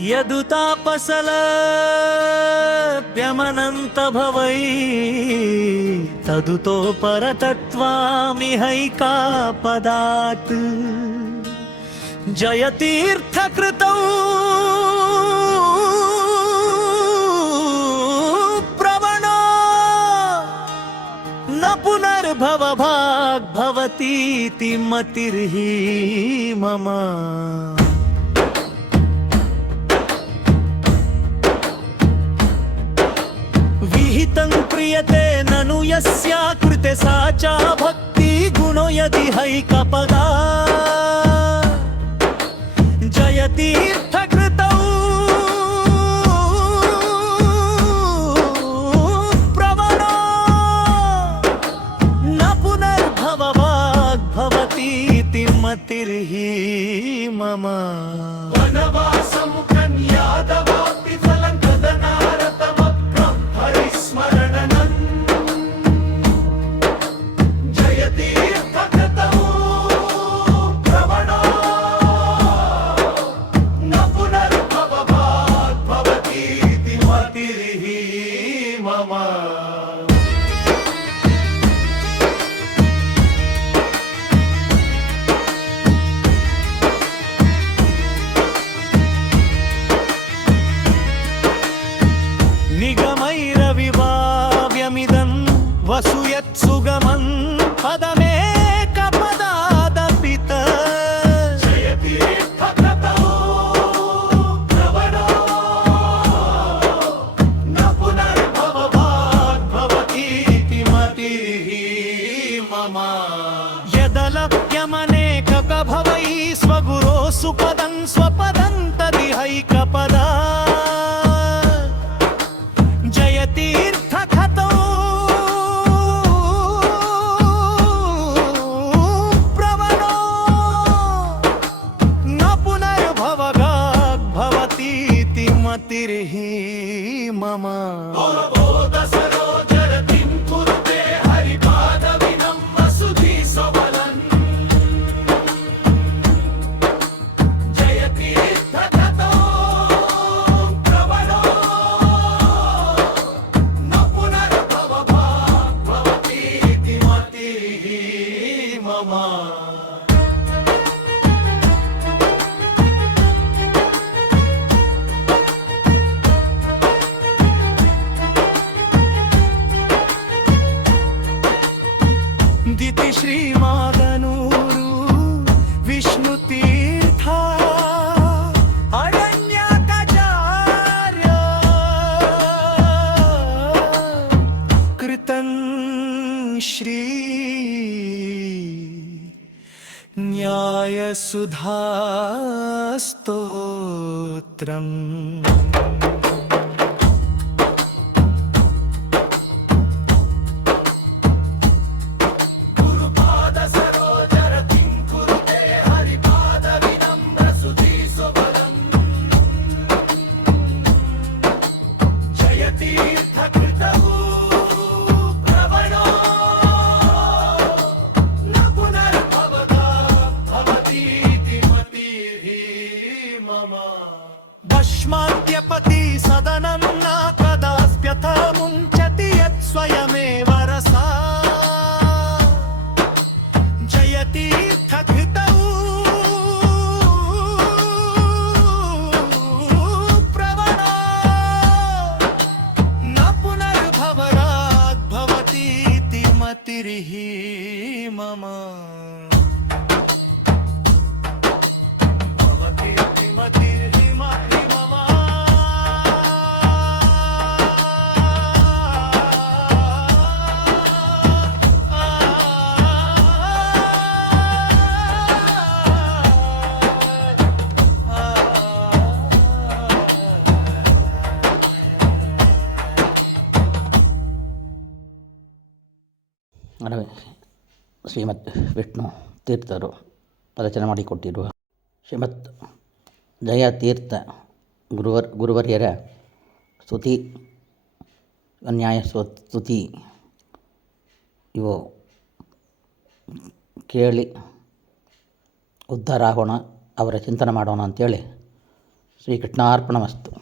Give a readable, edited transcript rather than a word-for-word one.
यदुतापसलप्यमनन्त भवै तदुतो परतत्त्वामिहैकापदात् जयतीर्थकृतौ प्रवणो न पुनर्भवभाग्भवतीति मतिर्हि मम। विहितं क्रियते ननु यस्या कृते सा च भक्ति गुणो यदि हैकपदा जयतीर्थकृतौ प्रवणो न पुनर्भवभाग्भवतीति मतिर्हि मम। वनवासं कन्यादवाप्ति फलं तदनारतमप्रहरिस्मरणनं जयतीर्थकृतौ प्रवणो न पुनर्भवभाग्भवतीति मतिर्हि मम। निगमैरविभाव्यमिदं वसुयत्सुगमं पदमेकपदादपित जयतीर्थकृतौ प्रवणो न पुनर्भवभाग्भवतीति मतिर्हि मम। यदलप्यमनेककभवै स्वगुरो सुपदं स्वपदं तदिहैकपदा जयतीर्थकृतौ प्रवणो न पुनर्भवभाग्भवतीति मतिर्हि मम। सरोजरतिं कुरुते हरिपादविनं वसुधि स्वबलं जयतीर्थकृतौ प्रवणो न पुनर्भवभाग्भवतीति मतिर्हि मम। दिति श्रीमादनूरु विष्णुतीर्थ अरण्याकचार्य कृतं श्री न्यायसुधास्तोत्रम्। भस्माद्यपति सदनं न कदास्प्यथ मुञ्चति यत् स्वयमेव रसा जयतीर्थकृतौ प्रवणो न पुनर्भवभाग्भवतीति मतिर्हि मम। मतिर्हि मम। ಶ್ರೀಮದ್ ವಿಷ್ಣು ತೀರ್ಥರು ರಚನೆ ಮಾಡಿಕೊಟ್ಟಿರುವ ಶ್ರೀಮದ್ ಜಯತೀರ್ಥ ಗುರುವರ್ಯರ ಸ್ತುತಿ ಅನ್ಯಾಯ ಸ್ತುತಿ ಇವು ಕೇಳಿ ಉದ್ಧಾರ ಆಗೋಣ, ಅವರ ಚಿಂತನೆ ಮಾಡೋಣ ಅಂಥೇಳಿ ಶ್ರೀಕೃಷ್ಣಾರ್ಪಣಮಸ್ತು.